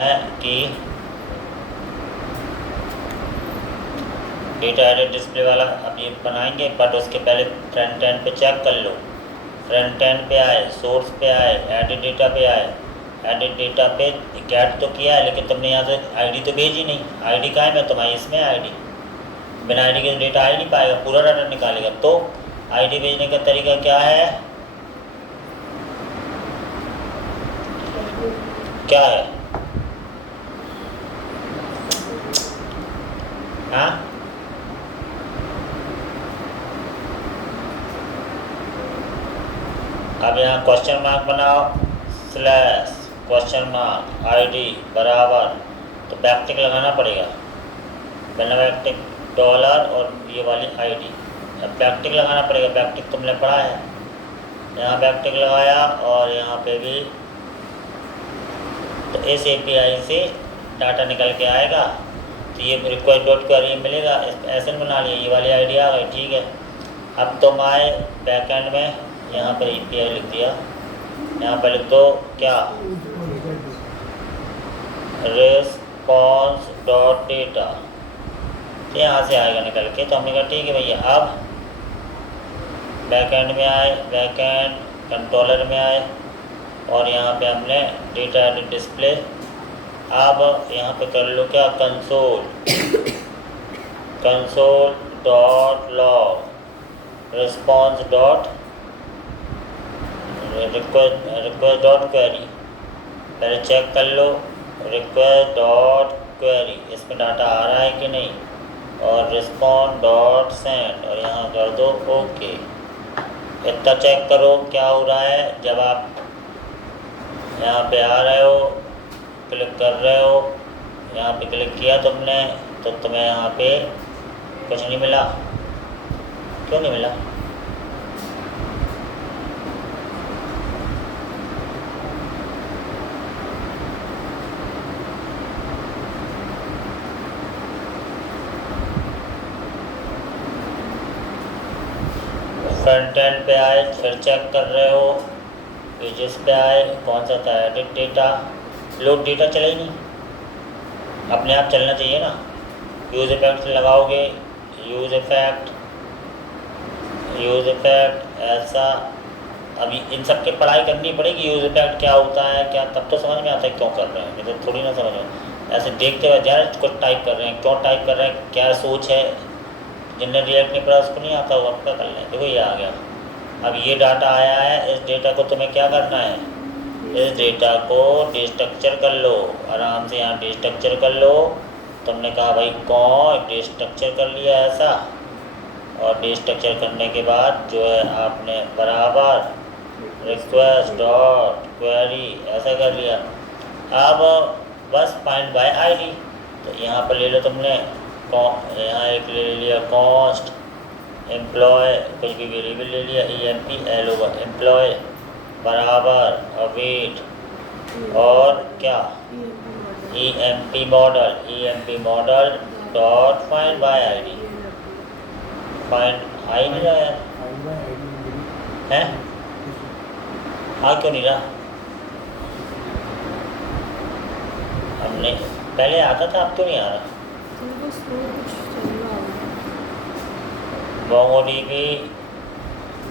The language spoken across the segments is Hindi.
है कि डेटा एडिट डिस्प्ले वाला अभी बनाएंगे, बट उसके पहले फ्रंट एंड पे चेक कर लो। फ्रंट एंड पे आए, सोर्स पे आए, एडिट डेटा पे आए। एडिट डेटा पे गेट तो किया है, लेकिन तुमने यहाँ से आईडी तो भेजी नहीं। आईडी कहाँ है? मैं तुम्हारी इसमें आईडी, बिना आईडी के डेटा आ ही नहीं पाएगा, पूरा डाटा निकालेगा। तो आईडी भेजने का तरीका क्या है? क्या है? हाँ, अब यहाँ क्वेश्चन मार्क बनाओ, स्लैश क्वेश्चन मार्क आईडी बराबर, तो बैकटिक लगाना पड़ेगा, बिना बैकटिक डॉलर और ये वाली आईडी। अब बैकटिक लगाना पड़ेगा, बैकटिक तुमने पढ़ा है। यहाँ बैकटिक लगाया और यहाँ पे भी, तो इस एपीआई से डाटा निकल के आएगा। तो ये रिक्वेस्ट डॉट क्वेरी मिलेगा, ऐसे बना लिया, ये वाली आईडी आ गई, ठीक है। अब तुम आए बैकएंड में, यहाँ पर एपीआई लिख दिया, यहाँ पर लिख दो क्या, रिस्पॉन्स डॉट डेटा, तो यहाँ से आएगा निकल के। तो हमने कहा ठीक है भैया। अब बैकएंड में आए, बैकएंड कंट्रोलर में आए और यहाँ पे हमने डेटा एडिट डिस्प्ले। अब यहाँ पे कर लो क्या, console dot log response dot request dot query. पहले चेक कर लो रिक्वेस्ट डॉट क्वेरी, इसमें डाटा आ रहा है कि नहीं, और रिस्पॉन्ड डॉट सेंड, और यहाँ कर दो ओके। इतना चेक करो क्या हो रहा है। जब आप यहाँ पे आ रहे हो, क्लिक कर रहे हो, यहाँ पे क्लिक किया तुमने, तो तुम्हें यहाँ पे कुछ नहीं मिला। क्यों नहीं मिला? फ्रंट एंड पे आए, फिर चेक कर रहे हो, पेजेस पे आए, कौन सा था, एडिट डेटा, लोड डेटा चला ही नहीं, अपने आप चलना चाहिए ना। यूज़ इफेक्ट लगाओगे, यूज़ इफेक्ट ऐसा। अभी इन सब की पढ़ाई करनी पड़ेगी, यूज़ इफेक्ट क्या होता है, क्या, तब तो समझ में आता है क्यों कर रहे हैं, नहीं तो थोड़ी ना समझ में। ऐसे देखते हुए यार कुछ टाइप कर रहे हैं, क्यों टाइप कर रहे हैं, क्या सोच है। जिनने रिएक्ट नहीं पढ़ा उसको नहीं आता, वो अपना कर लें। देखो ये आ गया। अब ये डाटा आया है, इस डेटा को तुम्हें क्या करना है, इस डेटा को डिस्ट्रक्चर कर लो, आराम से यहाँ डिस्ट्रक्चर कर लो। तुमने कहा भाई कौन डिस्ट्रक्चर कर लिया ऐसा, और डिस्ट्रक्चर करने के बाद जो है आपने बराबर रिक्वेस्ट डॉट क्वेरी ऐसा कर लिया। अब बस फाइंड बाय आईडी, तो यहाँ पर ले लो तुमने, यहाँ एक ले लिया कॉस्ट एम्प्लॉय, कुछ भी वेरिएबल ले लिया, EMPLO एम्प्लॉय बराबर अवेट, और क्या, EMP model dot find by ID. Find I नहीं रहा यार, हैं? हाँ क्यों नहीं रहा? हमने पहले आता था, अब क्यों नहीं आ रहा? MongoDB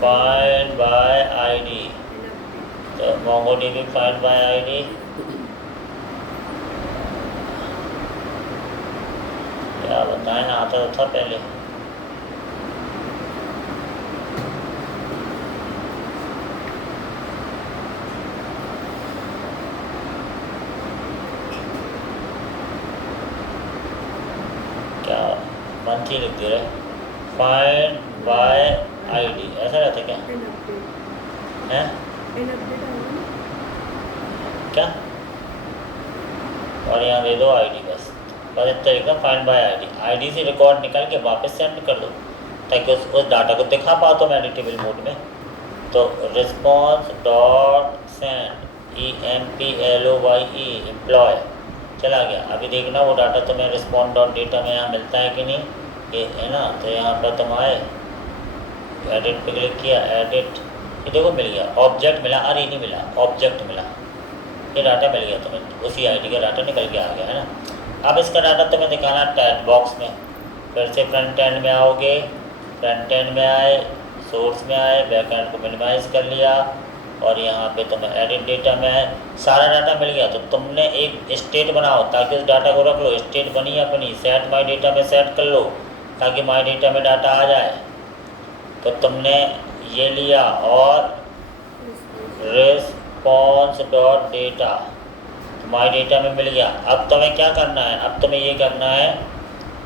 फाइंड बाय आईडी, तो MongoDB फाइंड बाय आईडी क्या बताएं, आता तो था पहले। क्या मंथली लिख दे रहे, फाइंड बाय आईडी ऐसा रहता क्या है? क्या, और यहाँ दे दो आईडी, बस इस तरीका फाइंड बाय आईडी से रिकॉर्ड निकाल के वापस सेंड कर दो, ताकि उस डाटा को दिखा पाओ तुम एडिटेबल मोड में। तो response dot send EMPLOYE employee चला गया। अभी देखना वो डाटा तुम्हें रिस्पॉन्ड डॉट डेटा में यहाँ मिलता है कि नहीं, ये है ना। तो यहाँ पर तुम आए, एडिट पे क्लिक किया, एडिट, ये देखो मिल गया, ऑब्जेक्ट मिला, अरे नहीं मिला, ऑब्जेक्ट मिला, ये डाटा मिल गया तुम्हें, उसी आईडी का डाटा निकल के आ गया है ना। अब इसका डाटा तुम्हें दिखाना टैग बॉक्स में। फिर से फ्रंट एंड में आओगे, फ्रंट एंड में आए, सोर्स में आए, बैक एंड को मिनिमाइज़ कर लिया और यहाँ पे तुम्हें एडिट डेटा में है, सारा डाटा मिल गया। तो तुमने एक स्टेट बनाओ ताकि उस डाटा को रख लो। स्टेट बनी अपनी, सेट माई डेटा में सेट कर लो ताकि माई डेटा में डाटा आ जाए। तो तुमने ये लिया और response dot data my data में मिल गया। अब तुम्हें क्या करना है, अब तुम्हें ये करना है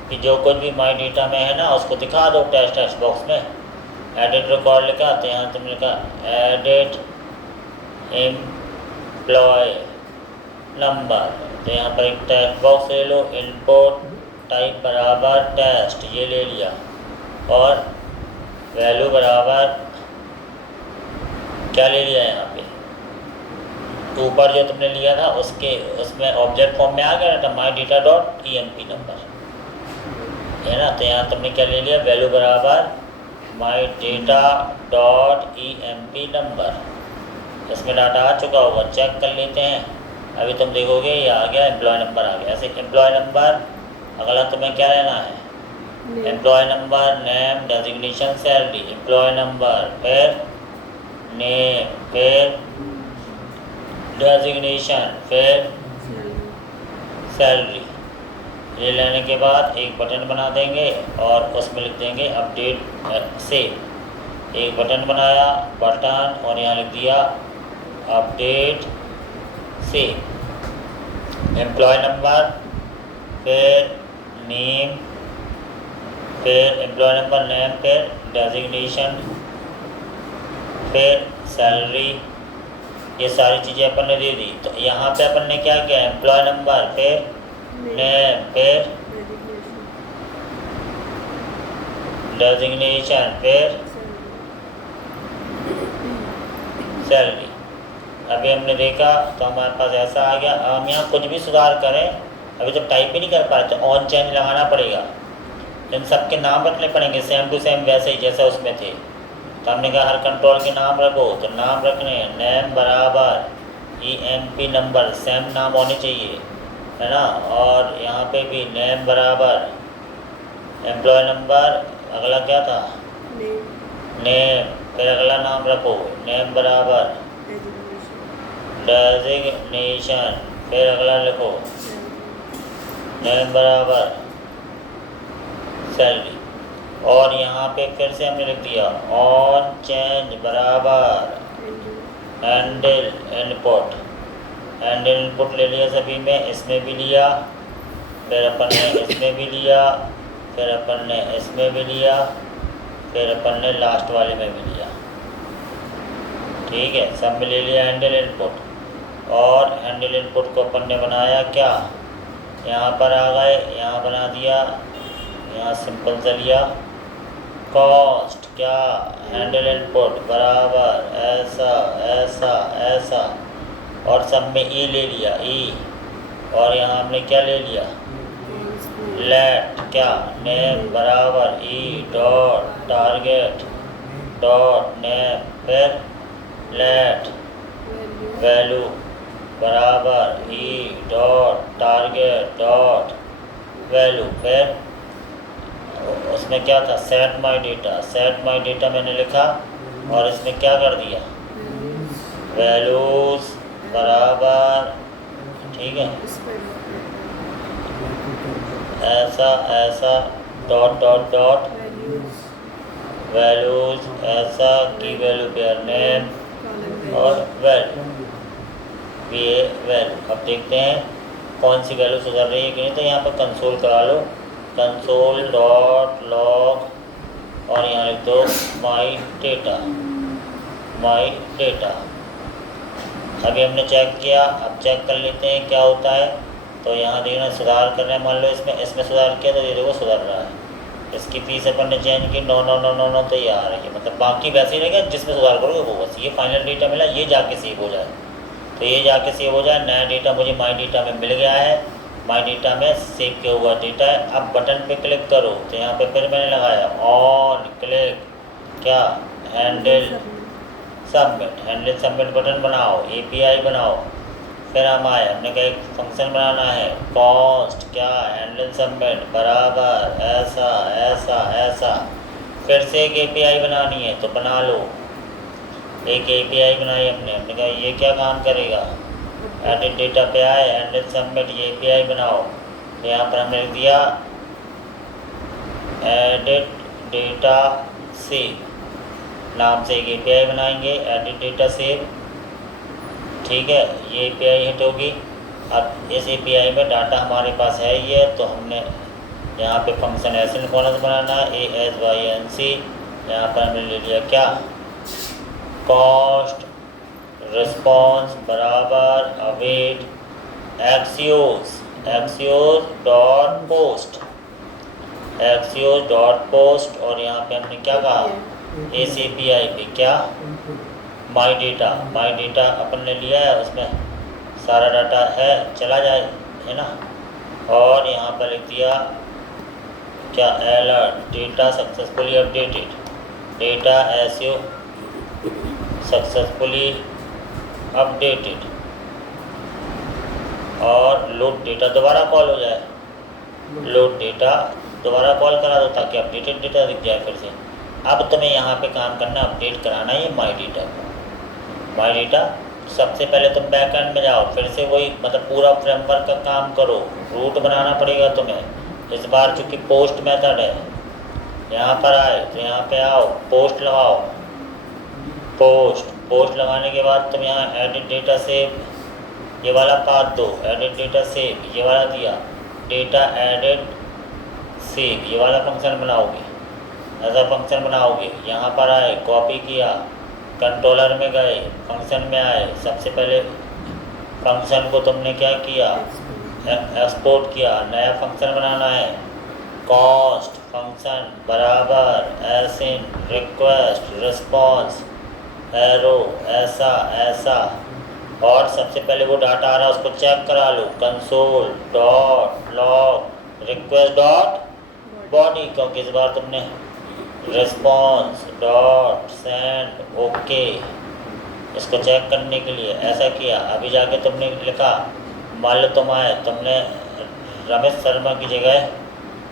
कि जो कुछ भी माई डेटा में है ना उसको दिखा दो टेक्स्ट बॉक्स में। एडिट रिकॉर्ड लिखा तो यहाँ तुमने लिखा एडिट एम्प्लॉय नंबर, तो यहाँ पर एक टेक्स्ट बॉक्स ले लो, इनपुट टाइप बराबर टेस्ट ये ले लिया और वैल्यू बराबर क्या ले लिया यहाँ पे ऊपर जो तुमने लिया था उसमें ऑब्जेक्ट फॉर्म में आ गया ना my data dot EMP number है ना। तो यहाँ तुमने क्या ले लिया, वैल्यू बराबर my data dot EMP number. इसमें डाटा आ चुका होगा, चेक कर लेते हैं। अभी तुम देखोगे ये आ गया, एम्प्लॉय नंबर आ गया। ऐसे एम्प्लॉय नंबर अगला तुम्हें क्या लेना है, employee number, name, designation, salary. Employee number फिर नेम फिर डेजिग्नेशन फिर सैलरी। ये लेने के बाद एक बटन बना देंगे और उसमें लिख देंगे अपडेट सेव। एक बटन बनाया, बटन, और यहाँ लिख दिया अपडेट सेव। एम्प्लॉय नंबर फिर नेम फिर एम्प्लॉय नंबर नेम फिर डेजिग्नेशन फिर सैलरी, ये सारी चीज़ें अपन ने दे दी। तो यहाँ पे अपन ने क्या किया, एम्प्लॉय नंबर फिर नेम फिर डेजिग्नेशन फिर सैलरी। अभी हमने देखा तो हमारे पास ऐसा आ गया। हम यहाँ कुछ भी सुधार करें, अभी तो टाइप ही नहीं कर पा रहे तो ऑन चेंज लगाना पड़ेगा। इन सब के नाम रखने पड़ेंगे सेम टू सेम वैसे ही जैसे उसमें थे। तो हमने कहा हर कंट्रोल के नाम रखो, तो नाम रखने नेम बराबर EMP नंबर, सेम नाम होने चाहिए है ना। और यहाँ पे भी नेम बराबर एम्प्लॉय नंबर, अगला क्या था नेम, फिर अगला नाम रखो नेम बराबर डेजिग्नेशन, फिर अगला लिखो नेम बराबर सैलरी। और यहाँ पे फिर से हमने लिख दिया ऑन चेंज बराबर हैंडल इनपुट। हैंडल इनपुट ले लिया सभी में, इसमें भी लिया, फिर अपन ने इसमें भी लिया, फिर अपन ने इसमें भी लिया, फिर अपन ने लास्ट वाले में भी लिया। ठीक है, सब में ले लिया हैंडल इनपुट। और हैंडल इनपुट को अपन ने बनाया क्या, यहाँ पर आ गए, यहाँ बना दिया, यहाँ सिंपल से लिया कॉस्ट क्या हैंडल इनपुट बराबर ऐसा ऐसा ऐसा, और सब में ई ले लिया ई। और यहाँ हमने क्या ले लिया लेट क्या नेम बराबर E dot target dot name, फिर लेट वैल्यू बराबर E dot target dot value. फिर उसमें क्या था set my data, set my data मैंने लिखा और इसमें क्या कर दिया वैल्यूज बराबर, ठीक है ऐसा ऐसा डॉट डॉट डॉट वैल्यूज ऐसा की वैल्यू पेयर नेम और वैल्यू ये वैल्यू। अब देखते हैं कौन सी वैल्यू सुधर रही है कि नहीं। तो यहाँ पर कंसोल करा लो, कंसोल डॉट लॉग और यहाँ लिख दो माई डेटा माई डेटा। अभी हमने चेक किया, अब चेक कर लेते हैं क्या होता है। तो यहाँ देखना सुधार कर रहे हैं, मान लो इसमें सुधार किया तो ये देखो सुधर रहा है। इसकी फीस अपन ने चेंज की 9 तो ये आ रही है, मतलब बाकी वैसे ही रहेगा, जिसमें सुधार करोगे वो बस। ये फाइनल डेटा मिला, ये जाके सेव हो जाए, तो ये जाके सेव हो जाए। नया डेटा मुझे माई डेटा में मिल गया है, माई डेटा में सेव किया हुआ डेटा है। अब बटन पे क्लिक करो तो यहाँ पे फिर मैंने लगाया ऑन क्लिक क्या handle submit, handle submit button बनाओ, API बनाओ, फिर हम आए, हमने कहा एक फंक्शन बनाना है, कॉस्ट क्या, हैंडल सबमिट बराबर ऐसा ऐसा ऐसा। फिर से एक API बनानी है तो बना लो। एक API बनाई हमने कहा ये क्या काम करेगा, एडिट डेटा पे आए, हैंडल सबमिट, ये API बनाओ। तो यहाँ पर हमने लिख दिया एडिट डेटा सेव नाम से एक API बनाएंगे, एडिट डेटा सेव। ठीक है, ये API हिट होगी। अब इस API में डाटा हमारे पास है ही है, तो हमने यहाँ पे फंक्शन एसिंक्रोनस बनाना है, ASYNC। यहाँ पर हमने ले लिया क्या, कॉस्ट रिस्पॉन्स बराबर अवेट एक्सियोस डॉट पोस्ट। और यहाँ पे हमने क्या कहा, इस API पे क्या, माई डेटा अपन ने लिया है, उसमें सारा डाटा है, चला जाए, है ना। और यहाँ पर लिख दिया क्या, alert data successfully updated, data एसयू सक्सेसफुली अपडेटेड। और लोड डेटा दोबारा कॉल हो जाए, लोड डेटा दोबारा कॉल करा दो ताकि अपडेटेड डेटा दिख जाए फिर से। अब तुम्हें यहाँ पे काम करना, अपडेट कराना है ये माई डेटा को। माई डेटा सबसे पहले तुम बैकएंड में जाओ, फिर से वही मतलब पूरा फ्रेमवर्क का काम करो, रूट बनाना पड़ेगा तुम्हें। इस बार चूँकि पोस्ट मेथड है, यहाँ पर आए तो यहाँ पे आओ, पोस्ट लगाओ, पोस्ट लगाने के बाद तुम यहाँ एडिट डेटा सेव ये वाला पाथ दो, एडिट डेटा सेव ये वाला दिया, डेटा एडिट सेव ये वाला फंक्शन बनाओगे, ऐसा फंक्शन बनाओगे। यहाँ पर आए, कॉपी किया, कंट्रोलर में गए, फंक्शन में आए, सबसे पहले फंक्शन को तुमने क्या किया, एक्सपोर्ट किया, नया फंक्शन बनाना है, कॉस्ट फंक्शन बराबर एसिन रिक्वेस्ट रिस्पॉन्स एरो ऐसा ऐसा। और सबसे पहले वो डाटा आ रहा है उसको चेक करा लो, console dot log request dot body, क्योंकि इस बार तुमने रिस्पॉन्स डॉट सेंड ओके इसको चेक करने के लिए ऐसा किया। अभी जाके तुमने लिखा, मान लो तुम आए, तुमने रमेश शर्मा की जगह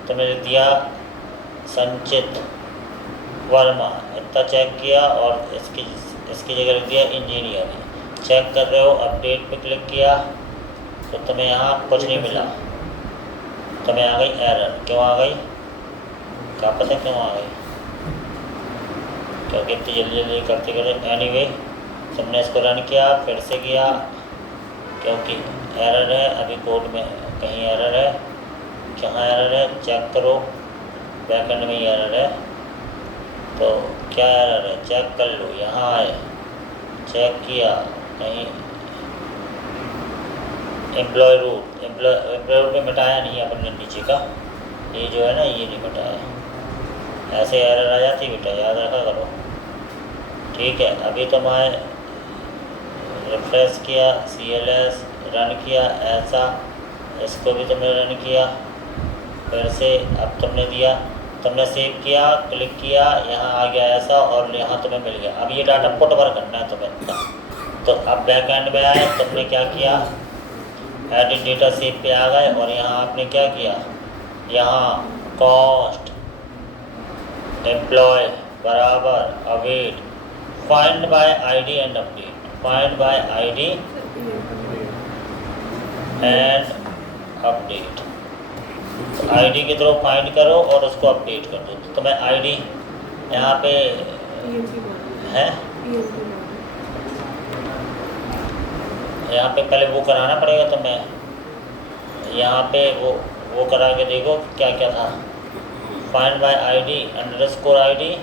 तुमने लिख दिया संचित वर्मा, इतना चेक किया, और इसकी जगह लिख दिया इंजीनियर। चेक कर रहे हो, अपडेट पे क्लिक किया तो तुम्हें यहाँ कुछ नहीं मिला, तुम्हें आ गई एरर। क्यों आ गई, क्या पता क्यों आ गई, क्योंकि इतनी जल्दी करते एनीवे तुमने इसको रन किया, फिर से किया, क्योंकि एरर है, अभी कोड में कहीं एरर है, कहाँ एरर है चेक करो, बैकएंड में ही एरर है। तो क्या एरर है चेक कर लो, यहाँ आए चेक किया, कहीं एम्प्लॉय रूट में मिटाया नहीं अपन ने नीचे का, ये जो है ना ये नहीं मिटाया, ऐसे एरर आ जाती बेटा, याद रखा करो। ठीक है, अभी तुम आए, रिफ्रेश किया, CLS रन किया ऐसा, इसको भी तुमने रन किया, फिर से अब तुमने दिया, तुमने सेव किया, क्लिक किया, यहाँ आ गया ऐसा, और यहाँ तुम्हें मिल गया। अब ये डाटा पुट ओवर करना है तुम्हें। तो अब बैक एंड में आए, तुमने क्या किया, एडिट डेटा सेव पे आ गए, और यहाँ आपने क्या किया, यहाँ कॉस्ट एम्प्लॉय बराबर await find by ID and update, find by ID and update. ID के थ्रू फाइंड करो और उसको अपडेट कर दो। तो तुम्हें आईडी यहाँ पे है, यहाँ पे पहले वो कराना पड़ेगा तुम्हें, यहाँ पे वो करा के देखो क्या क्या था, find by ID underscore ID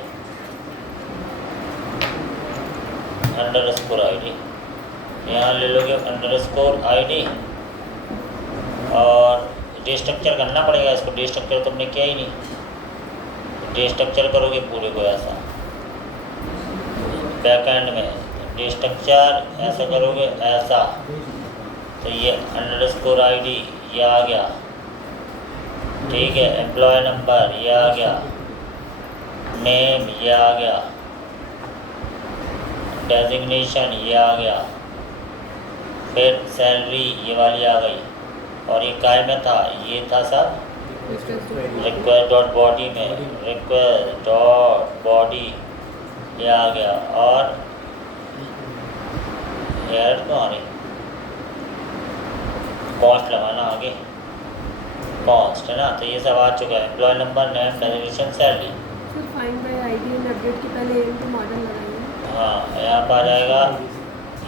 यहाँ ले लोगे अंडरस्कोर आईडी, और डिस्ट्रक्चर करना पड़ेगा इसको, डिस्ट्रक्चर तुमने किया ही नहीं, डिस्ट्रक्चर करोगे पूरे को ऐसा, बैकएंड में डिस्ट्रक्चर ऐसा करोगे ऐसा, तो ये अंडरस्कोर आईडी ये आ गया, ठीक है, एम्प्लॉय नंबर ये आ गया, नेम ये आ गया, डेजिग्नेशन ये आ गया, फिर सैलरी ये वाली आ गई, और ये काय में था, ये था सब रिक्वेस्ट डॉट बॉडी में, रिक्वेस्ट डॉट बॉडी ये आ गया। और हेयर तो आ रही, कॉस्ट लगाना आगे, कॉस्ट है ना, तो ये सब आ चुका है। Employee number, name, designation, salary. Sir find by ID and update के पहले एएमपी मॉडल लगाएंगे। हाँ, यहाँ पर आ जाएगा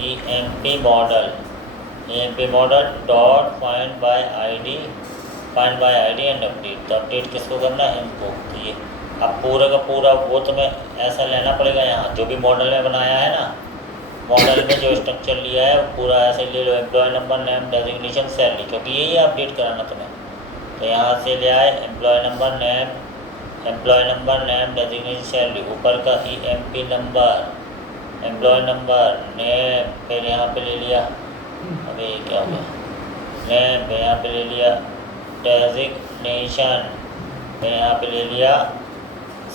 EMP model, EMP model dot find by ID and update. तो अपडेट किसको करना है, इनको। तो ये अब पूरा का पूरा वो तुम्हें ऐसा लेना पड़ेगा, यहाँ जो भी मॉडल में बनाया है ना, मॉडल में जो स्ट्रक्चर लिया है वो पूरा ऐसे ले लो। Employee number, name, designation, salary, क्योंकि यही अपडेट कराना तुम्हें। तो यहाँ से ले आए employee number, name, designation, salary, ऊपर का EMP number, employee number, name, फिर यहाँ पे ले लिया, अभी क्या हो गया, नेम, फिर यहाँ पे ले लिया डेजिग्नेशन, फिर यहाँ पे ले लिया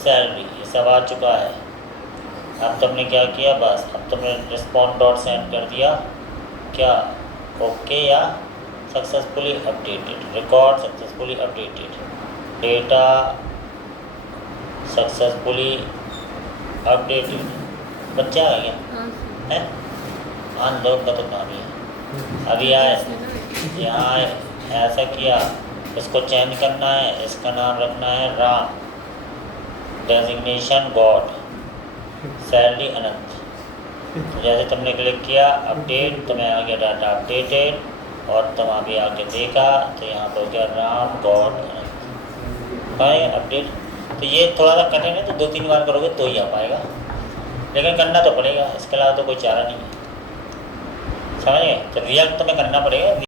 सैलरी। ये सब आ चुका है। अब तुमने क्या किया, बस अब तुमने रिस्पॉन्ड डॉट सेंड कर दिया, क्या ओके या successfully updated, record successfully updated, data successfully updated. बच्चा आ गया हाँ सर। है, आन दो का तो काम ही है। अभी आए, यहाँ आए, ऐसा किया, इसको चेंज करना है, इसका नाम रखना है राम, डेजिग्नेशन गॉड, सैलरी अनंत। तो जैसे तुमने क्लिक किया अपडेट, तुम्हें आ गया डाटा अपडेटेड, और तुम अभी आके देखा तो यहाँ पर हो गया राम गॉड अनंत, पाएगा अपडेट। तो ये थोड़ा सा कठिन है, तो 2-3 बार करोगे तो ही आ पाएगा, लेकिन करना तो पड़ेगा, इसके अलावा तो कोई चारा नहीं है, समझ गए। तो रियल तुम्हें करना पड़ेगा।